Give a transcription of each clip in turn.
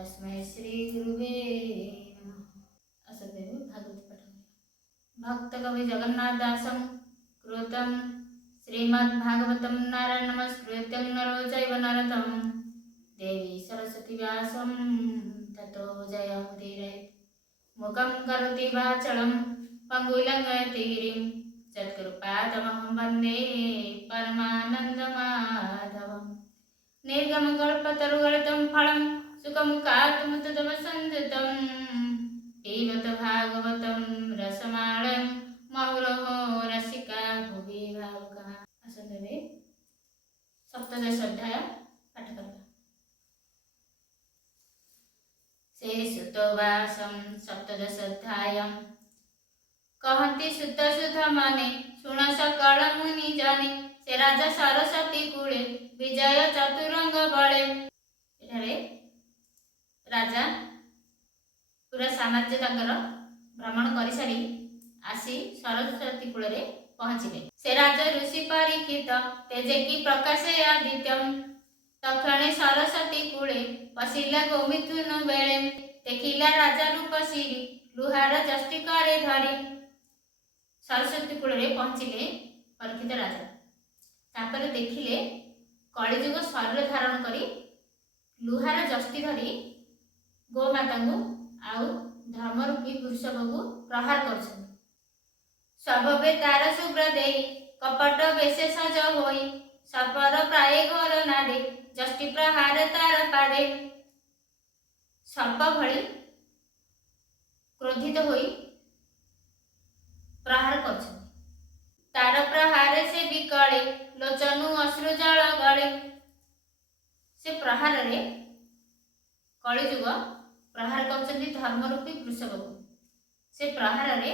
तस्मै श्री गुरुवे नमः। असं करू भागवत पाठ। भक्त कवि जगन्नाथ दासं कृतं श्रीमद्भागवतं नारायण नमस्कृत्यं नरो चैव नरोत्तमं देवी सरस्वती व्यासं ततो जयमुदीरयेत्। मुखं करोति वाचालं पङ्गुलङ्घयति गिरिं यत्कृपातमहं वन्दे परमानन्दमाधवम्। निर्गमकल्पतरुगलितं फलं सुखमुखात्मतमसंयुतं पिबत भागवतं रसमालं मुहुरहो रसिका भुवि भावुकाः। असं करूया सप्तदश अध्याय पाठ करवा। से सुतवासं सप्तदश अध्याय। कहती सुत सुत मने शुण सकल मुनि जाने से राजा सरस्वती कूले विजय चतुरंग बले। एठारे राजा पूरा साम्राज्य तांकर भ्रमण कर सारी आसी सरस्वती कूल रे पहुँचले। से राजा ऋषि परीक्षित तेजे की प्रकाशे आदित्यम तक्षणे सरस्वती कूले पशिला गोमिथुन बेले देखिला राजा रूप सिरी लुहार जष्टि करे धरी। सरस्वती कूल रे पहुँचले परीक्षित राजा तापर देखिले कलिजुग शरीर धारण करी लुहार जष्टि धरी गोमाता को आउ धर्मरूपी वृषभ को प्रहार कर। सबे तार शुभ्र दे कपट बेशे सज होई सपर प्राय घर नादे जष्टि प्रहार तार पादे। सर्प भली क्रोधित होई प्रहार कर। तार प्रहार से विकले लोचनु अश्रु जल गले। से प्रहार रे कलिजुग प्रहार कर धर्मरूपी वृषभ को। से प्रहार रे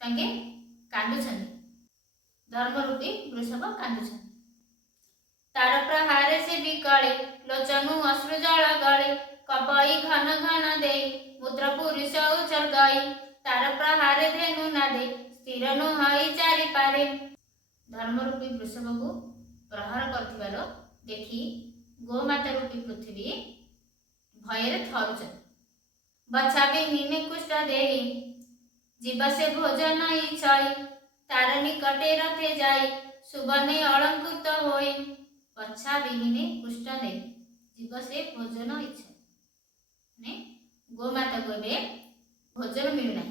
तांके कांदुछन धर्मरूपी वृषभ कांदुछन। तार प्रहार से विकले लोचनु अश्रु जल गले कपई घन घन दे मूत्र पुरुष उचल गई। तार प्रहार धेनु नादे स्थिर नु हई चारि पारे। धर्मरूपी वृषभ को प्रहार करथिबार देखि गोमाता रूपी पृथ्वी भୟରେ थरुछन। बछा बिहीने कुष्ठ देई जीव से भोजन इच्छाई तार निकटे रथे जाई सुबने अलंकृत होई। बछा बिहीने कुष्ठ देई जीव से भोजन इच्छा ने गोमाता को बे भोजन मिलुना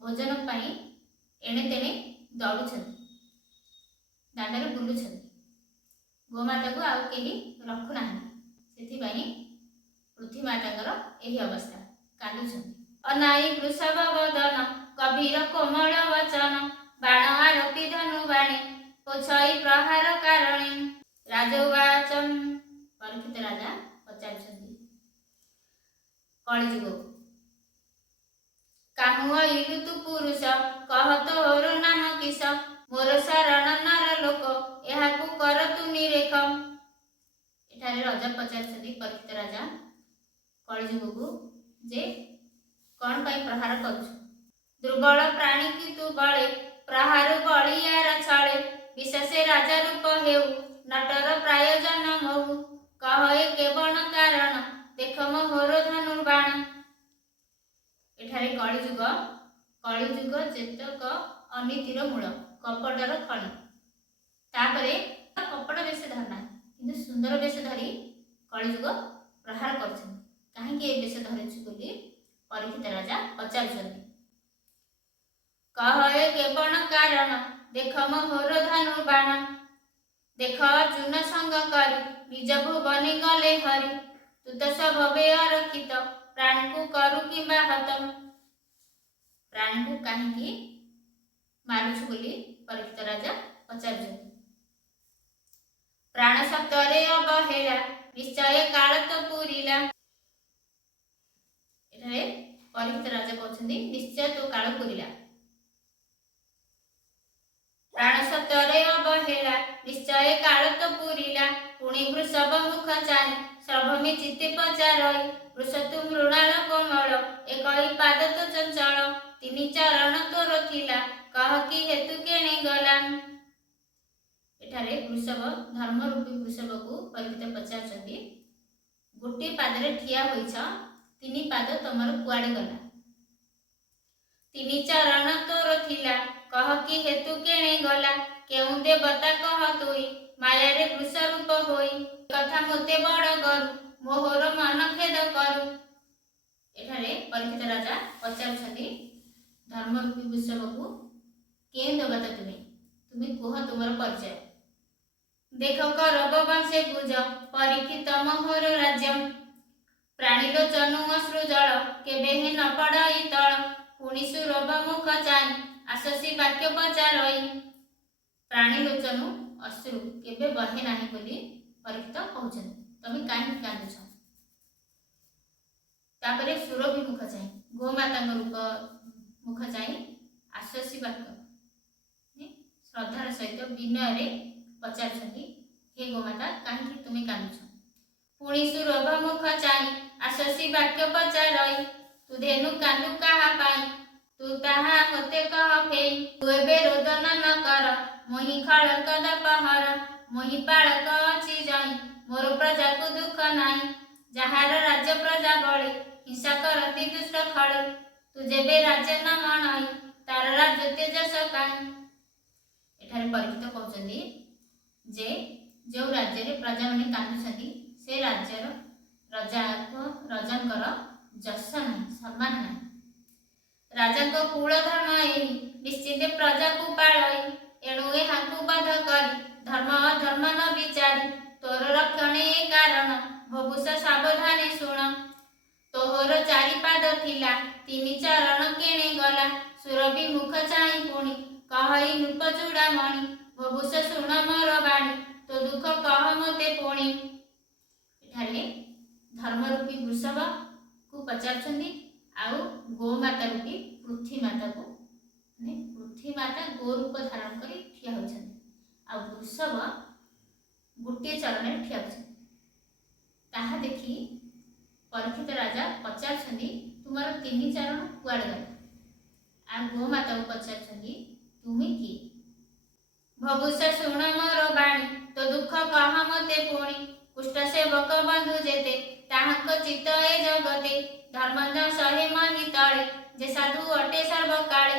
भोजन पाई एणे तेणे दौड़ुछन दांडे बुलुछन। गोमाता को आउ केही रखु नाही सेथिबाई पृथ्वी माताकर एही अवस्था कांदुछन। अनाई वृषभ वदन कबीर कोमल वचन बाण आरोपी धनु बाणे पोछई प्रहार कारणे। राजवाचम परीक्षित राजा पचारुछन्ति कलिजुग काहु इलु तु पुरुष कह तोर नाम किस मोर शरण नर लोक एहाकु कर तु निरेख। एठारे राजा पचारुछन्ति परीक्षित राजा कलिजुग को जे कौन पाई प्रहार करुछु। दुर्बल प्राणी की तू बळे प्रहार बलियार छळे विशेषे राजा रूप हेउ नटर प्रायोजन महु कहे केवण कारण देख मोहर धनुर्बाण। एठारे कलिजुग जेतक अनीतिर मूल कपटर खଣି तापरे कपट बेश धरना किंतु सुंदर बेश धरी कलिजुग प्रहार करछन। काहेकि ए बेश धरिछु बोली परीक्षित राजा पचारुछन्ति। कहे केवण कारण देख मोहर धनुर्बाण देख अर्जुन संग करी निज भुवने गले हरि तू तो स्वभावे अरक्षित प्राण को करू किंबा हतम। प्राण को काहेकि मारुछु बोली परीक्षित राजा पचारुछन्ति। प्राण सत्वरे अवहेला निश्चय काल तो पूरिला। एठारे परीक्षित राजा कहछन्ति निश्चय तो काल पूरिला। प्राण सत्वरे अवहेला निश्चय काल तो पूरिला पुणी वृषभ मुख चाहि श्रभमि चित्ते पचारई वृष तु मृणाल कोमल एकई पाद तो चंचल तिनि चरण तोर थिला कह कि हेतु केणे गलान। एठारे वृषभ धर्मरूपी वृषभ को परीक्षित पचारुछन्ति गोटे पादरे ठिया होइछ, तीनी पाद तमर कुआडे गला। तीनी चरण तोर थिला, कह कि हेतु केणे गला। केउ देवता कह तुई, माया रे वृष रूप होई। कथा मोते बड़ गरु, मोहर मन खेद करू। एठारे परीक्षित राजा पचारुछंती धर्मरूपी वृषभକୁ, केउ देवता तुमे कुह तुमर परिचय। देख करब वंशे गुज, परीक्षित मोहर राज्यम। प्राणीलोचनु अश्रु जल, केबे हे न पड़ई तळ। पुणी सुरभ मुख चाई, आससी वाक्य पचारई। प्राणीलोचनु अश्रु केबे बहे नाही बोली परीक्षित कहउछन। तमे काहे कांदुछ। तापरे सुरभि मुख चाई, गोमाता रूप मुख चाई, आससी वाक्य श्रद्धार सहित विनय पचारुछंती, हे गोमाता काहे तुमे कांदुछ। पुणी सुरभ मुख चाई, आससी वाक्य पचारई। तू धेनु कांदु काहा पाई, तू ताहा मते कह फेई। तू एबे रोदन न कर, मोहि खड़क दपहर। मोहि पाड़क अछि जाई, मोर प्रजा को दुख नाई। जहार राज्य प्रजा बळे, हिंसा करती दुष्ट खळे। तू जेबे राज्य न मणई, तार राज्य तेजस काई। एठारे परीक्षित कहउछंती जे जो राज्य रे प्रजा माने कांदुछंती, से राज्यर राजांकर जस नहीं, सम्मान नहीं। राजा को कूल धर्म एही, निश्चित प्रजा को पाळई। एणु एहाकु बध करी, धर्म अधर्म न विचारी। तोर रक्षणे कारण, भवुष सावधाने शुण। तोहर चारि पाद थिला, तीनी चरण केणे गला। सुरभि मुख चाहि पुणी, कहई नृप चूड़ामणि। भवुष शुण मोर बाणी, तो दुख कह मोते पुणी। एठारे धर्मरूपी वृषभ को पचारुछंती, आउ गोमाता रूपी पृथ्वी माता को, पृथ्वी माता गो रूप धारण करी ठिया होछंती, आ वृषभ गोटे चरण ठिया होछंती। ताहा देखी परीक्षित राजा पचारुछंती, तुमर तीनी चरण कुआडे गला। आ गोमाता को पचारुछंती, तुमे किए। भवुष शुण मोर बाणी, तो दुख कह मते पुणी। कुष्ठ सेवक बंधु जेते, ताहाक चित्त ए जगते। धर्म न सहे मनि तळे, जे साधु अटे सर्वकाळे।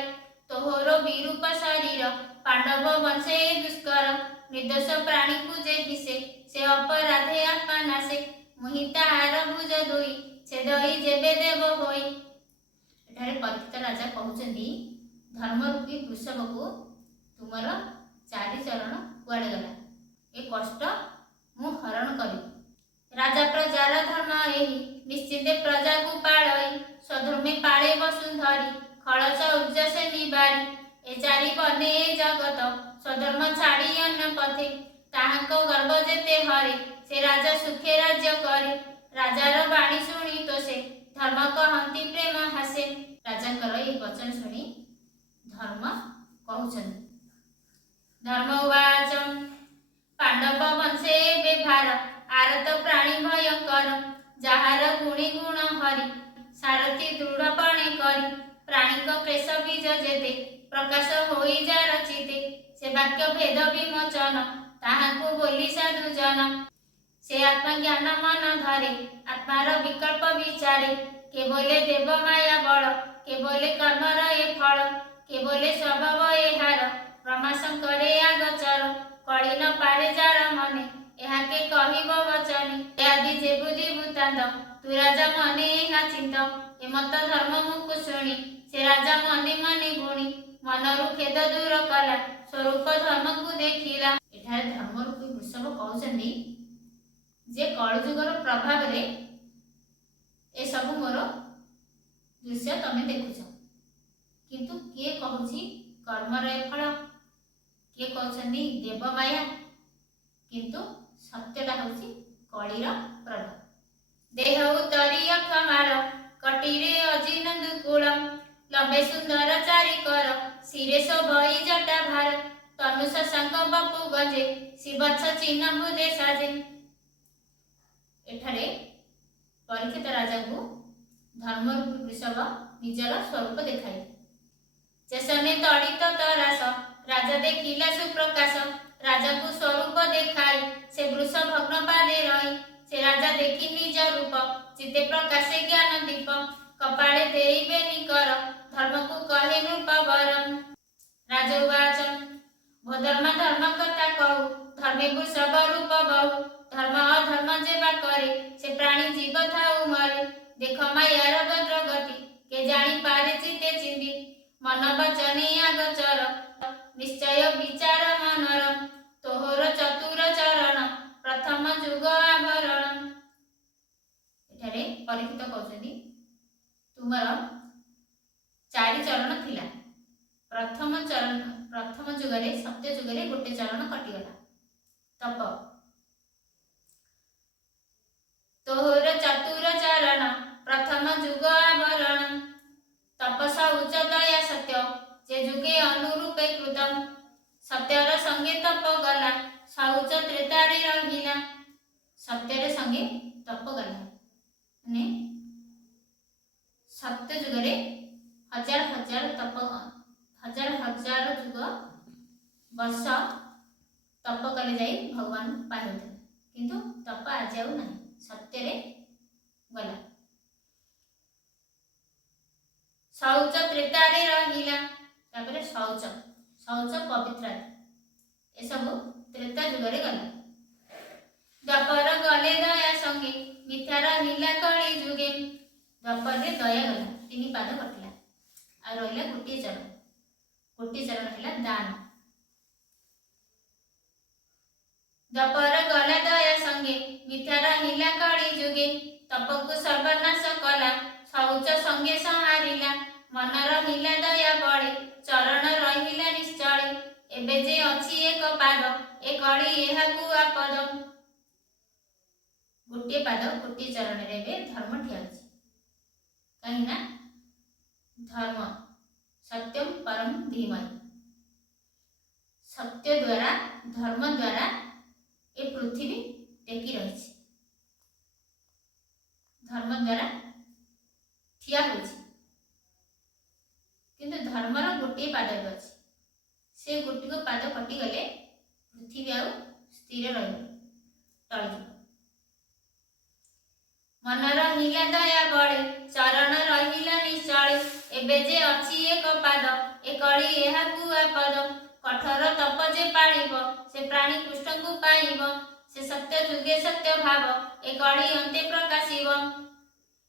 तोहर विरूप शरीर, पांडव वंशे दुष्कर। निर्दोष प्राणी को जे घिसे, से अपराधे आत्मा नासे। मुहि ताहार भुज दुई, से दई जेबे देव होई। एठारे परीक्षित राजा कहउछंती धर्मरूपी वृषभ को, तुमर चारि चरण कुआडे गला। ए कष्ट मु हरण करी। राजा प्रजार धर्म एही, निश्चित प्रजा को पाळई। स्वधर्मे पाळे वसुंधरी, खळच ऊर्जा से निबारी। ए चारि बने ए जगत, स्वधर्म छाड़ी अन्य पथे। ताहाक गर्व जेते हरे, से राजा सुखे राज्य करे। राजार बाणी शुणी तो से, धर्म कहंती प्रेम हासे। राजांकर ए वचन शुणी धर्म कहउछंती। धर्म उवाच, पांडव वंशे बेभार, आरत प्राणी भयंकर। जाहार गुणी गुण हरि, सारथी दृढ़पणे करी। प्राणिक क्लेश बीज जेते, प्रकाश होई जार चिते। से वाक्य भेद विमोचन, ताहाकु बोली साधु जन। से आत्मज्ञान मन धरे, आत्मार विकल्प विचारे। के बोले देव माया बल, के बोले कर्मर ए फल। के बोले स्वभाव ए हार, ब्रह्माशंकरे आगचर। कଳି न पारे जार मने, एहाके कहिब वचने। ए आदि जे बुद्धि वृत्तांत, तू राजा मने एहा चिंत। ए मत धर्म मुकु शुणी, से राजा मने मने गुणी। मनरु खेद दूर कला, स्वरूप धर्म को देखिला। एठारे धर्मरूपी वृषभ कहउछंती जे कलिजुगर प्रभाव रे ए सब मोर दृश्य तमे देखुछ, किंतु किए कहूची कर्मर ए फल, किए कहउछंती देव माया, किंतु सत्यटा होची कलिर प्रभाव। देह उतरी अखमार, कटिरे अजिनंदु कुलम। लंबे सुंदर चारि कर, सिरे शोभई जटा भार। तनु शशांक बपु गजे, शिवच्छ चिन्ह भुजे साजे। एठारे परीक्षित राजा को धर्मरूपी वृषभ निजर स्वरूप देखाई। चेसने तड़ित तरास, राजा देखिला सुप्रकाश। राजा को स्वरूप देखाई, से वृष भग्न पादे रही। ସେ ରାଜା ଦେଖି ନିଜ ରୂପ ଚିତେ ପ୍ରକାଶେ ଜ୍ଞାନ ଦୀପ କପାଳେ ଦେଇବେ ନିକର ଧର୍ମକୁ କହେ ନୃପବର। ରାଜଉବାଚ ଭୋ ଧର୍ମ ଧର୍ମ କଥା କହୁ ଧର୍ମେ ବୃଷଭ ରୂପ ବହୁ ଧର୍ମ ଅଧର୍ମ ଯେ ବା କରେ ସେ ପ୍ରାଣୀ ଜୀବ ଥାଉ ମରେ ଦେଖ ମାୟାର ଭଦ୍ର ଗତି କେ ଜାଣି ପାରେ ଚିତେ ଚିନ୍ତି ମନ ବଚନେ ଆଗଚର ନିଶ୍ଚୟ ବିଚାର ମନର ତୋହର ଚତୁର ଚରଣ ପ୍ରଥମ ଯୁଗ ଆଭରଣ। ଏଠାରେ ପରୀକ୍ଷିତ କହୁଛନ୍ତି ତୁମର 4 ଚରଣ ଥିଲା ପ୍ରଥମ ଯୁଗରେ ସତ୍ୟ ଯୁଗରେ ଗୋଟେ ଚରଣ କଟିଗଲା ତପ ତୋହର ଚତୁର ଚରଣ ପ୍ରଥମ ଯୁଗ ଆଭରଣ ତପସ ଉଚ୍ଚ ଦୟା ସତ୍ୟ ଯେ ଯୁଗେ ଅନୁରୂପେ କୃତ ସତ୍ୟର ସଙ୍ଗେ ତପ ଗଲା ଶୌଚ ତ୍ରେତାରେ ରହିଲା। ସତ୍ୟର ସଙ୍ଗେ ତପ ଗଲା ମାନେ ସତ୍ୟ ଯୁଗରେ ହଜାର ଯୁଗ ବର୍ଷ ତପ କଲେ ଯାଇ ଭଗବାନ ପାଇଥିଲେ କିନ୍ତୁ ତପ ଆଜି ଆଉ ନାହିଁ ସତ୍ୟରେ ଗଲା। ଶୌଚ ତ୍ରେତାରେ ରହିଲା ତାପରେ ଶୌଚ ପବିତ୍ର ଏସବୁ ତ୍ରେତା ଯୁଗରେ ଗଲା। ଦ୍ୱାପର ଗଲେ ଦୟା ସଙ୍ଗେ ମିଥ୍ୟା ରହିଲା କଳି ଯୁଗେ ଦ୍ୱାପରରେ ଦୟା ଗଲା 3 ପାଦ କଟିଲା ଆଉ ରହିଲା ଗୋଟିଏ ଚରଣ ହେଲା ଦାନ। ଦ୍ୱାପର ଗଲା ଦୟା ସଙ୍ଗେ ମିଥ୍ୟା ରହିଲା କଳି ଯୁଗେ ତପକୁ ସର୍ବନାଶ କଲା ଶୌଚ ସଙ୍ଗେ ସଂହାରିଲା ମନ ରହିଲା ଦୟା ବଳେ ଚରଣ ରହିଲା ନିଶ୍ଚଳେ ଏବେ ଯେ ଅଛି ଏକ ପାଦ ଏ କଳି ଏହାକୁ ଆପଦ। ଗୋଟିଏ ପାଦ ଗୋଟିଏ ଚରଣରେ ଏବେ ଧର୍ମ ଠିଆ ଅଛି କାହିଁକି ନା ଧର୍ମ ସତ୍ୟମ୍ ପରମ ଧୀମହି ସତ୍ୟ ଦ୍ୱାରା ଧର୍ମ ଦ୍ୱାରା ଏ ପୃଥିବୀ ଟେକି ରହିଛି ଧର୍ମ ଦ୍ୱାରା ଠିଆ ହୋଇଛି କିନ୍ତୁ ଧର୍ମର ଗୋଟିଏ ପାଦ ଅଛି ସେ ଗୋଟିକ ପାଦ କଟିଗଲେ ପୃଥିବୀ ଆଉ ସ୍ଥିର ରହିବ ଟଳିଯିବ। ମନ ରହିଲା ଦୟା ବଳେ ଚରଣ ରହିଲା ନିଶ୍ଚଳେ ଏବେ ଯେ ଅଛି ଏକ ପାଦ ଏ କଳି ଏହାକୁ ଆପଦ କଠୋର ତପ ଯେ ପାଳିବ ସେ ପ୍ରାଣୀ କୃଷ୍ଣଙ୍କୁ ପାଇବ ସେ ସତ୍ୟ ଯୁଗେ ସତ୍ୟ ଭାବ ଏ କଳି ଅନ୍ତେ ପ୍ରକାଶିବ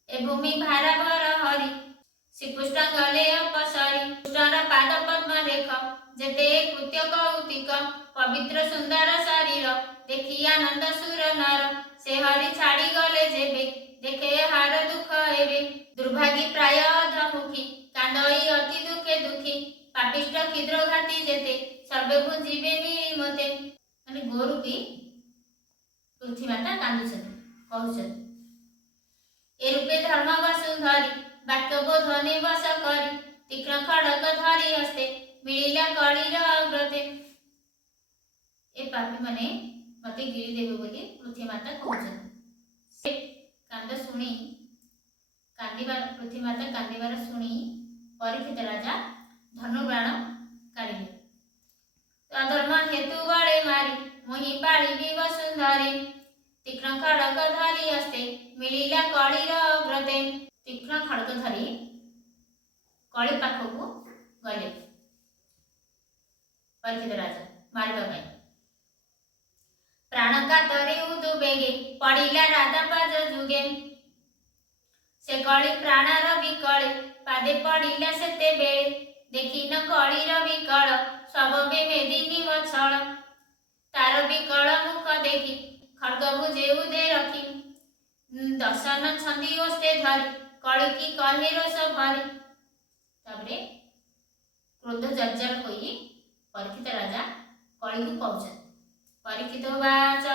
ଏ ଭୂମି ଭାରଭର ହରି ଶ୍ରୀକୃଷ୍ଣ ଗଲେ ଅପସରି କୃଷ୍ଣର ପାଦ ପଦ୍ମ ରେଖ ଯେତେ କୃତ୍ୟ କୌତିକ ପବିତ୍ର ସୁନ୍ଦର ଶରୀର ଦେଖି ଆନନ୍ଦ ସୁର ନର ସେ ହରି ଛାଡ଼ି ଗଲେ ଯେବେ ଦେଖେ ହାର ଦୁଃଖ ଏବେ ଦୁର୍ଭାଗୀ ପ୍ରାୟ ଅଧମୁଖୀ କାନ୍ଦଇ ଅତି ଦୁଃଖେ ଦୁଃଖୀ ପାପିଷ୍ଟ କ୍ଷୁଦ୍ର ଘାତି ଯେତେ ସର୍ବେ ଭୁଞ୍ଜିବେ ମିଳି ମତେ ମାନେ ଗୋରୁପି ପୃଥ୍ୱୀମାତା କାନ୍ଦୁଛନ୍ତି କହୁଛନ୍ତି ଏ ରୂପେ ଧର୍ମ ବସୁନ୍ଧରି ବାକ୍ୟ ବୋଧନେ ବସ କରି ତୀକ୍ଷ୍ଣ ଖଡ଼ଗ ଧରି ହସ୍ତେ ମିଳିଲା କଳିର ଅଗ୍ରତେ। ଏ ପାପୀ ମାନେ ମତେ ଗିଳି ଦେବେ ବୋଲି ପୃଥ୍ୱୀମାତା କହୁଛନ୍ତି। କାନ୍ଦ ଶୁଣି ପୃଥ୍ୱୀମାତା କାନ୍ଦିବାର ଶୁଣି ପରୀକ୍ଷିତ ରାଜା ଧନୁବାଣ କାଢ଼ିଲେ ଅଧର୍ମ ହେତୁ ବଳେ ମାରି ମୁହିଁ ପାଳିବି ବସୁନ୍ଧରି ତୀକ୍ଷ୍ଣ ଖଡ଼ଗ ଧରି ହସ୍ତେ ମିଳିଲା କଳିର ଅଗ୍ରତେ। ତୀକ୍ଷ୍ଣ ଖଡ଼ଗ ଧରି କଳି ପାଖକୁ ଗଲେ ପରୀକ୍ଷିତ ରାଜା ମାରିବା ପାଇଁ ପ୍ରାଣ କାତରେ ଉଦୁବେଗେ ପଡ଼ିଲା ରାଧା ପାଦ ଯୁଗେ ସେ କଳି ପ୍ରାଣର ବିକଳେ ପାଦେ ପଡ଼ିଲା ସେତେବେଳେ ଦେଖିନ କଳିର ବିକଳ ସ୍ୱଭାବେ ମେଦିନୀ ବଛଳ ତାର ବିକଳ ମୁଖ ଦେଖି ଖଡ଼ଗ ଭୁଜେ ଉଦେ ରଖି ଦଶନ ଛନ୍ଦି ଓଷ୍ଠେ ଧରି କଳିକି କହେ ରୋଷ ଭରି। ତାପରେ କ୍ରୋଧ ଜର୍ଜର ହୋଇ ପରୀକ୍ଷିତ ରାଜା କଳିକୁ କହୁଛନ୍ତି ପରୀକ୍ଷିତ ବାଚ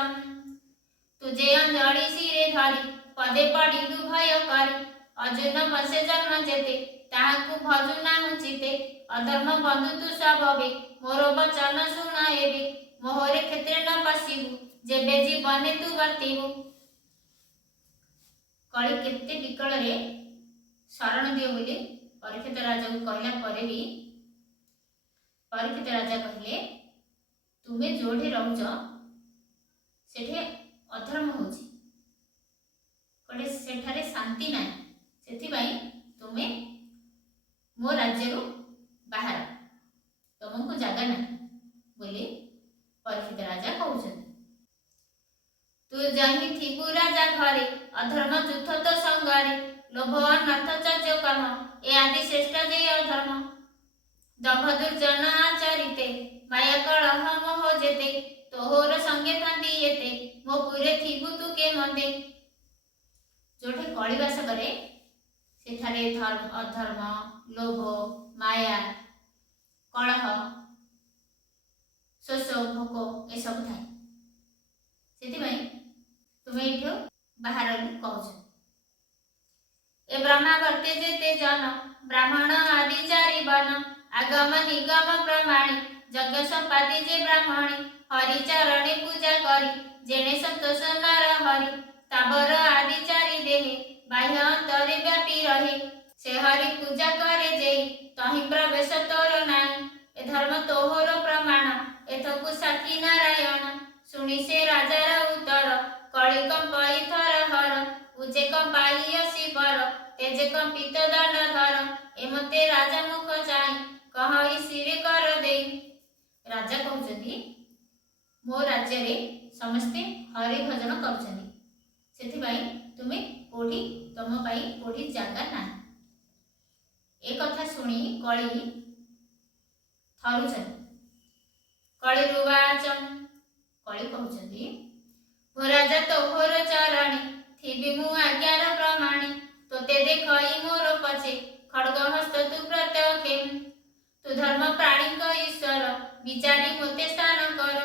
ତୁଜେ ଅଞ୍ଜଳି ଶିରେ ଧରି ପଦେ ପଡ଼ିଲୁ ଭୟ କରି ଅର୍ଜୁନ ବସେ ଜନ୍ମ ଯେତେ ତାହାକୁ ଭଜୁ ନାହୁଁ ଚିତେ ଅଧର୍ମ ବନ୍ଧୁ ତୁ ସ୍ୱଭାବେ ମୋର ବଚନ ଶୁଣ ଏବେ ମୋହରେ କ୍ଷେତ୍ରେ ନ ପଶିବୁ ଯେବେ ଜୀବନେ ତୁ ବର୍ତ୍ତିବୁ। କଳି କେତେ ବିକଳରେ ଶରଣ ଦିଅ ବୋଲି ପରୀକ୍ଷିତ ରାଜାକୁ କହିଲା ପରେ ବି ପରୀକ୍ଷିତ ରାଜା କହିଲେ ତୁମେ ଯୋଉଠି ରହୁଛ ସେଠି ଅଧର୍ମ ହଉଛି कोटे सेठारे शांति ना से तुमे मो राज्य बाहर तुमको जगह ना बोली परीक्षित राजा कहते। तू जाहि थिबु राजा घरे अधर्म जुथ तो संगारे लोभ अनर्थ चर्य कर्म ए आदि श्रेष्ठ जे अधर्म दम्भ दुर्जन आचरिते माया कलह मोह जेते तोहर संगे थांदी एते मो पुरे थिबु तू के मंदे। जोठे कଳି बास करे सेठारे धर्म अधर्म लोभ माया कलह शोष भोक ए सब थाए से तुम्हें ये बाहर कहु। ए ब्रह्मावर्ते जेते जन ब्राह्मण आदि चारि बन आगम निगम प्रमाणी यज्ञ संपादि जे ब्राह्मणी हरिचरणे पूजा करी जेणे संतोष नर हरि ताबर आदि चारि देहे बाह्य अंतरे व्यापी रहे से हरि पूजा करे जे तहि प्रवेश तोर नाई ए धर्म तोहर प्रमाण एथकु साक्षी नारायण सुनी से राजार उत्तर कଳି कंपाई थर हर उजे कंपाई असी पर तेजे कंपित दंड धर एमते राजा मुख चाहि कहि सिरे कर दे। राजा कहउछथि मो राज्य रे समस्ते हरि भजन करूछथि सेथिबाई तुमे कोठी तम पाई कोठी जागा ना। ए कथा सुनी कଳି थरुछथि कଳି रुवाचन कଳି कहउछथि हो राजा तोहर चरणी थिबि मु आज्ञार प्रमाणी तोते देखई मोर पछे खड्ग हस्त तू प्रत्यक्षे तू धर्म प्राणी का ईश्वर विचारी मोते स्थान कर।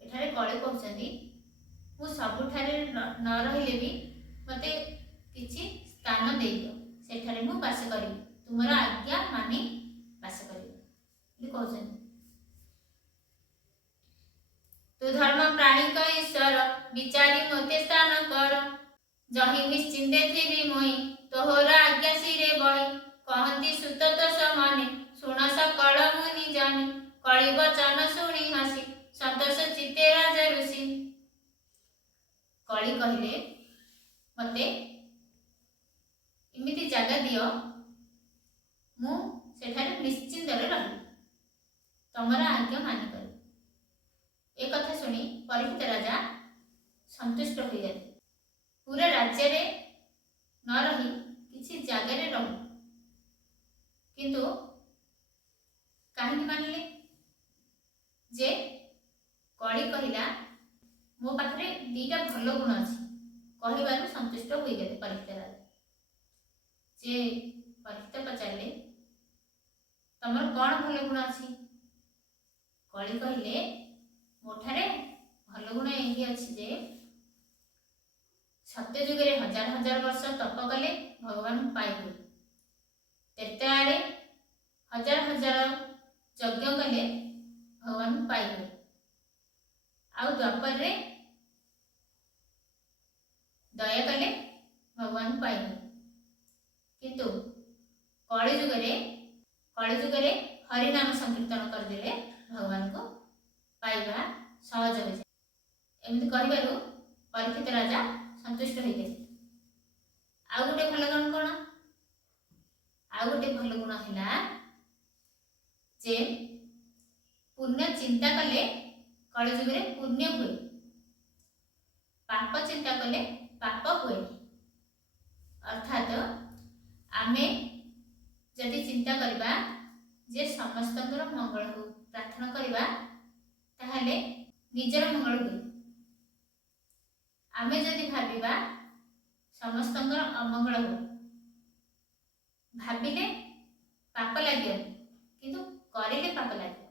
एठारे कଳି कहउछथि मु सबुठारे न रहिले भी मते किछि स्थान देई दियो सेठारे मु वास करिबि तुमर आज्ञा मानि वास करिबि कहउछथि। तू धर्म प्राणी का ईश्वर विचारी मोते स्थान कर जहि निश्चिंते थिबि मोहि तोहर आज्ञा सिरे बहि कहंती सुत तो समने सुन सकल मुनि जानी कଳି वचन शुणी हसी संतोष चित्ते राजा ऋषि। कଳି कहिले मते इमिति जगह दियो मु सेठारे निश्चिंत रे रहि तमरा आज्ञा मानि कर। एक कथा सुनी परीक्षित राजा संतुष्ट हो गए पूरा राज्य रे न रही किसी जगह रे रहू किंतु काहिनी मानिले जे कଳି कहिला मो पाखरे दीटा भल गुण अछि कहिबारु संतुष्ट हो गए परीक्षित राजा। जे परीक्षित पचारे तमर कौन भल गुण अछि कଳି कहिले मोठारे भल गुण यही अच्छी जे सत्य जुग रे हजार हजार वर्ष तप कले भगवान पाई हुए तेतारे हजार हजार यज्ञ कले भगवान पाई हुए आउ द्वापर रे दया कले भगवान पाई हुए किंतु कଳି जुग रे हरि नाम संकीर्तन कर देले भगवान को पाइबा सहज हो जाए एमती कहबारू परीक्षित राजा संतुष्ट हो गए। आउ गोटे भल गुण कौन आउ गोटे भल गुण है जे पुण्य चिंता कले कଳି जुग रे पुण्य हुए पाप चिंता कले पाप हुए अर्थात आमे जदि चिंता करबा जे समस्त मंगल हो प्रार्थना करबा ताहले निजर मंगल हुए आमे जदि भाबिबा समस्त अमंगल हो भाबिले पाप लगे किंतु करिले पाप लगे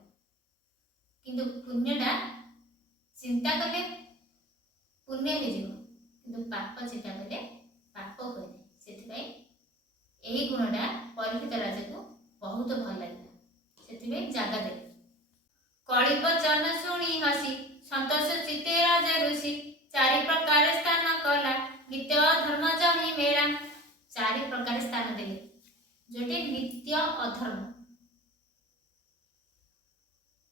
किंतु पुण्यटा चिंता कले पुण्य हो किंतु पाप चिंता कले पाप हुए से यही गुणटा परीक्षित राजा को बहुत भल लगे से जगह दे। कଳି वचन शुणी हसी संतोष चित्ते राजा ऋषि चारि प्रकार स्थान कला नित्य धर्म जहि मेरा चारि प्रकार स्थान देले जोटे नित्य अधर्म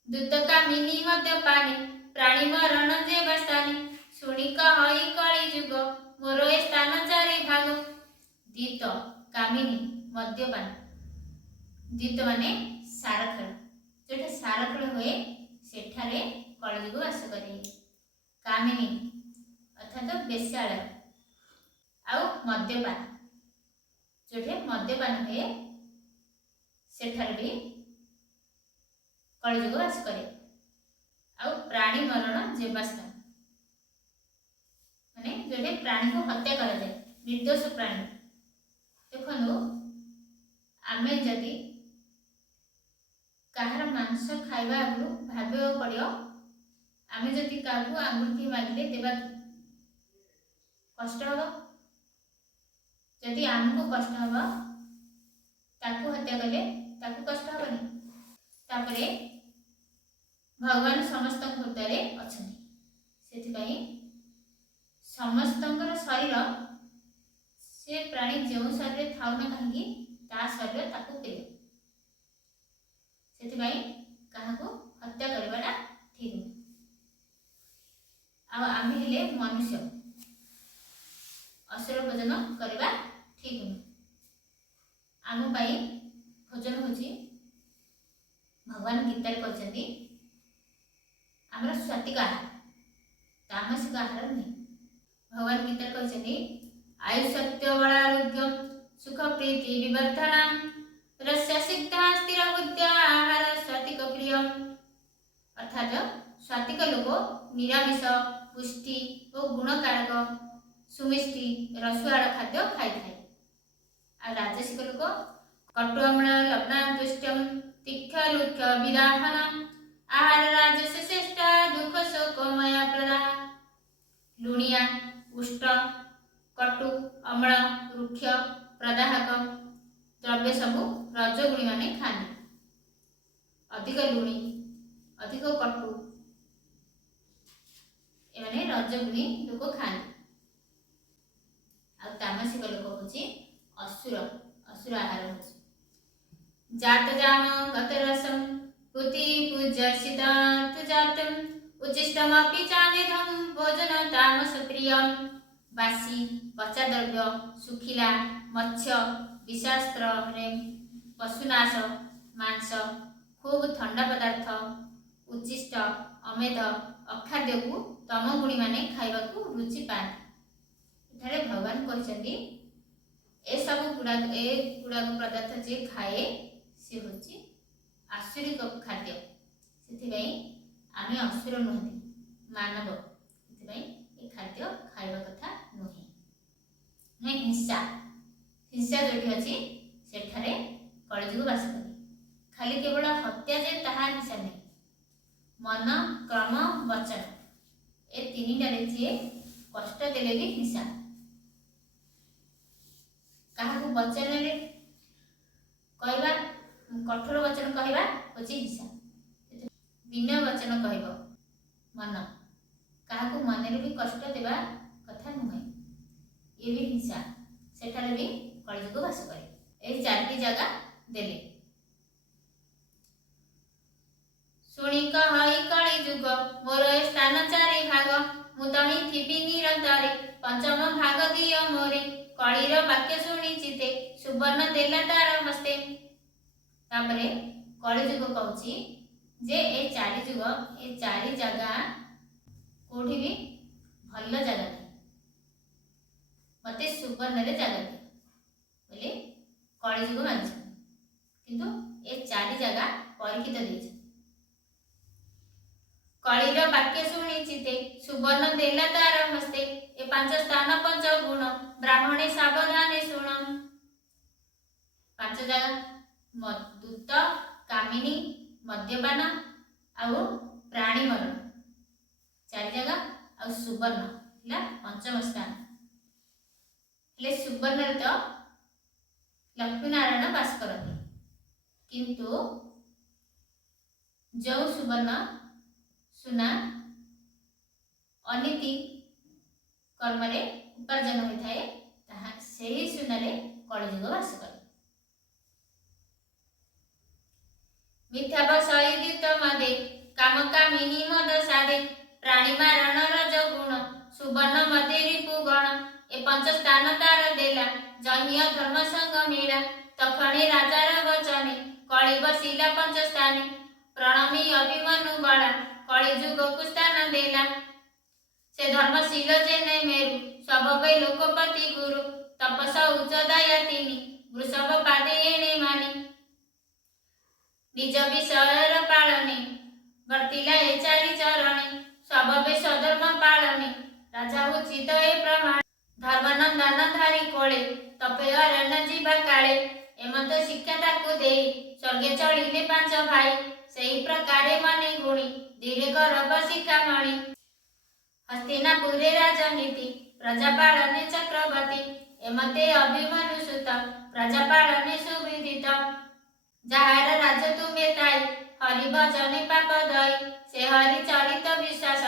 दूत कामिनी मद्यपानी प्राणी मरण जे बस्तानी शुणी कहि कଳି जुग मोर ए स्थान चारि भाग। द्वित कामिनी मद्यपान। द्वित माने सार खेल, जोठे सार खेल हुए सेठारे कलिजुग वास करे। कामिनी अर्थात बेश्यालय। आउ मद्यपान, जोठे मद्यपान हुए सेठारे भी कलिजुग वास करे। आउ प्राणी मरण जीवाश्म माने जोठे प्राणी को हत्या करा जाए, निर्दोष प्राणी। देखो आमे जदि कहार मांस खाइबा आगु भाबे पड़ियो, आमे जदि काहू आंगुठी मागिले देबा कष्ट हबो। जदि आमको कष्ट हबो ताकू हत्या कले ताकू कष्ट हबनी। तापरे भगवान समस्त हृदय अछंती, सेथिबाई समस्तंकर शरीर से प्राणी जो शरीर थाउ ना कहीं ता शरीर ताकू प्रिय। सेथिबाई काहाको हत्या करबाटा ठीक नहीं। आ आमे हेले मनुष्य, असुर भोजन करबा ठीक नहीं। आम पाई भोजन होची भगवान गीता कहते आमर स्वातिक आहार, तामसिक आहार नहीं। भगवान गीता कहते आयुष्यत्य बलारोग्यम सुख प्रीति विवर्धनम रस्य सिद्धा स्थिर बुद्ध्या आहार स्वातिक प्रियम। अर्थात स्वातिक लोक निरामिष पुष्टि और गुणकारक सुमिष्टि रसुआड़ खाद्य खाई थाए। आ राजसिक लोक कटु अम्ल लग्नादुष्टम तीक्ष लुक्ष विदाहनम आहार राजस श्रेष्ठ दुख शोकमय प्रदा। लुणिया उष्ट कटु अम्ल रुक्ष प्रदाहक द्रव्य सबू रजगुणी माने खाने। अधिक लुणी अधिक कटु एमाने रजगुणी लोक खाने। आ तामसिक लोक होची असुर, असुर आहार होची जात जाम गत रसम पुति पूज्यर्षिता जातम उच्चिष्टमपि चानेधम भोजन तामस प्रियम। बासी पचा द्रव्य सुखिला मत्स्य विशास्त्र पशुनाश मांस खूब ठंडा पदार्थ उच्चिष्ट अमेध अखाद्य को तमगुणी माने खाइबा को रुचि पाते। एठारे भगवान कहते ए सब गुड़ाक पदार्थ जे खाए सी होची आसुरिक खाद्य। सेथिबाई आमे असुर नुहति मानव, सेथिबाई ए खाद्य खाइबा कथा नुहे। नहीं हिंसा, हिंसा जोठी अछि सेठारे कलिजुग वास करे। खाली केवल हत्या जे ताहा हिंसा नहीं, मन क्रम वचन ए तीनिटारे जे कष्ट देले भी हिंसा। काहाकू वचन रे कहबा कठोर वचन कहबा होची हिंसा। विनय वचन कहब मन, काहाकू मन रे भी कष्ट देबा कथा नुहे, ये भी हिंसा। सेठारे भी कलिजुग वास करे। ए चारटी जगह देले सुनी कहई कलिजुग मोर स्थान चारि भाग। मु तही थिबि निरंतरे पंचम भाग दियो मोरे। कलिर वाक्य शुणी चिते सुवर्ण देला तार हस्ते। तापरे कलिजुग कहूची जे ए चारि जुग ए चारि जगह कोठी भी भल जगह नहीं, मते सुवर्ण रे जगह दे बोले कलिजुग मानछ। किंतु ए चारि जगह परीक्षित देछ। कलिर वाक्य शुणी चिते सुवर्ण देला तार हस्ते। ए पांच स्थान पंच गुण ब्राह्मणे सावधाने शुण। पांच जगह दूत कामिनी मद्यपान आउ प्राणी मरण चारि जगह आउ सुवर्ण ला पंचम स्थान। ले सुवर्ण रे तो लक्ष्मी नारायण वास करते, किंतु जो सुवर्ण सुना अनीति कर्म रे उपार्जन होता है ताहा सेही सुना रे कलिजुग वास करे। मिथ्या बसयुक्त मदे काम कामिनी मद साधे। प्राणी मारण रज गुण सुवर्ण मदे रिपु गण। पंच स्थान तार देला जहिय धर्म संग मेला तखणे राजार वचने कଳି बसिला पंच स्थाने प्रणमी अभिमनु बड़ा कଳି जुग को स्थान देला से धर्मशील जेने मेरु सब पै लोकपति गुरु तपस उच्च दया तिनी वृषभ पादे एणे मानी निज विषयर पालने वर्तिला ए चारि चरणे सब स्वधर्म पालने राजा उचित ए प्रमाण धर्मनंदन धारी कोले तपे अरण्य जीवा काले एमत शिक्षा ताकू दे स्वर्गे चढ़िले पांच भाई सही प्रकारे मने गुणी धीरे करब शिखामणि हस्तिनापुरे राजनीति प्रजापालने चक्रवर्ती एमते अभिमन्यु सुत प्रजापालने सुविदित जार राज तुम्हें ताई हरि भजने पाप दई से हरि चरित विश्वास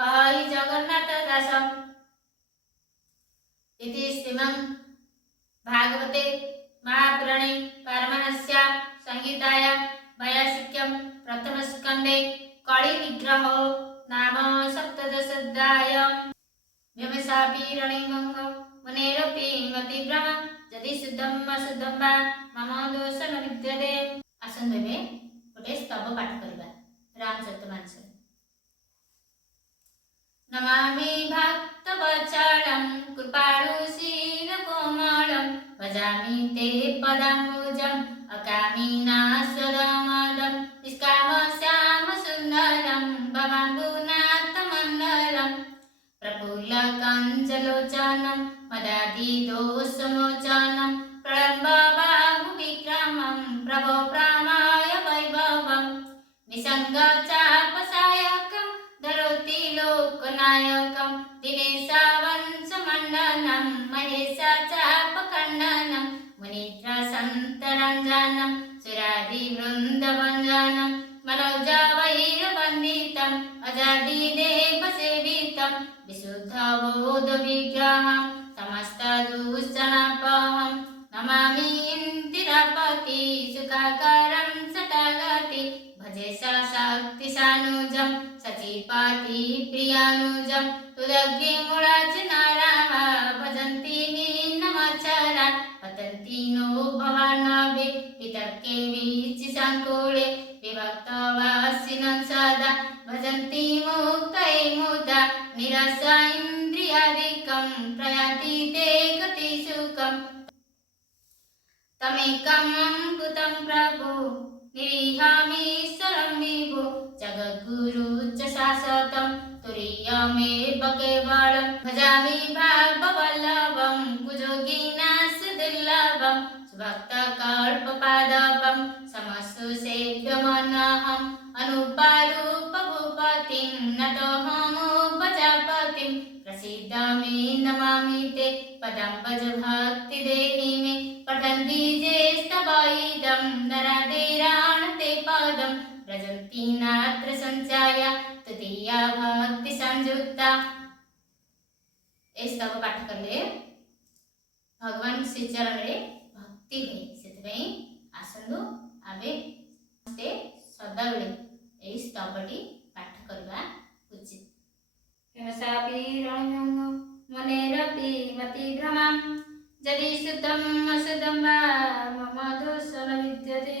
कहि जगन्नाथ दास इति श्रीमद् भागवते महापुराणे पारमहंस्या संहितायां 82 प्रथम स्कंदे कଳି विग्रह नाम सप्तदशोऽध्यायः व्यवसापि रणिमंग मुनेरपि मतिभ्रम यदि शुद्धम अशुद्धम वा मम दोष न विद्यते। आसन देवे गोटे स्तव पाठ करिबा रामचरितमानस नमामि भक्तवत्सलं कृपालुशील कोमलं भजामि ते पदाम्बुजम् अकामिनास्वदमदं निष्कामश्यामसुन्दरं भवाम्बुनाथमण्डलं प्रफुल्लकञ्चलोचनं मदादिदोषमोचनं प्रलम्बबाहुविक्रमं प्रभो प्रामाय वैभवं निसङ्गचापसायकं धरोति लोकनायकं दिनेशावंशमण्डनं महेशाचापखण्डनं मुनित्रसन्तरञ्जनं सुरादिवृन्दवञ्जनं मनोजवैरवन्दितम् अजादिदेवसेवितं विशुद्धबोधविग्रहं समस्तदुश्चनापहं नमामि इन्दिरापति सुखाकरं सटागति भजे शक्तिसानुजं सचिपाति प्रियानुजं तुदग्निमूलाचनाराः भजन्ति नीनमच्छरा पतन्ति नो भवानवे वितर्के वीचिसङ्कुले विभक्तवासिनं सदा भजन्ति मुक्तये मुदा निरस इन्द्रियादिकं प्रयाति ते गतिसुखम् तमेकं अम्बुतं प्रभो निरीहामीश्वरं विभो जगद्गुरु च शाश्वतं तुरीयमेव केवलं भजामि भाववल्लभं कुजोगिनाशदुर्लभं सुभक्तकल्पपादपं समस्तसेव्यमनहम् अनुपारूपभूपतिं नतोऽहमुपजापतिं प्रसीदमे नमामि ते पदाम्बजभक्तिदेहि मे पठन्ति ये स्तवैदं नरादेराणते पदं व्रजन्ति नात्र संचाय तृतीया भक्ति संयुक्ता। ए स्तव पाठ कले भगवान श्री चरण रे भक्ति हुए सेतबई आसंदु आबे से सदा बेले ए स्तवटी पाठ करबा उचित। व्यवसापि रणिमंग मुनेरपि मतिभ्रमं यदि शुद्धम अशुद्धम वा मम दोष न विद्यते।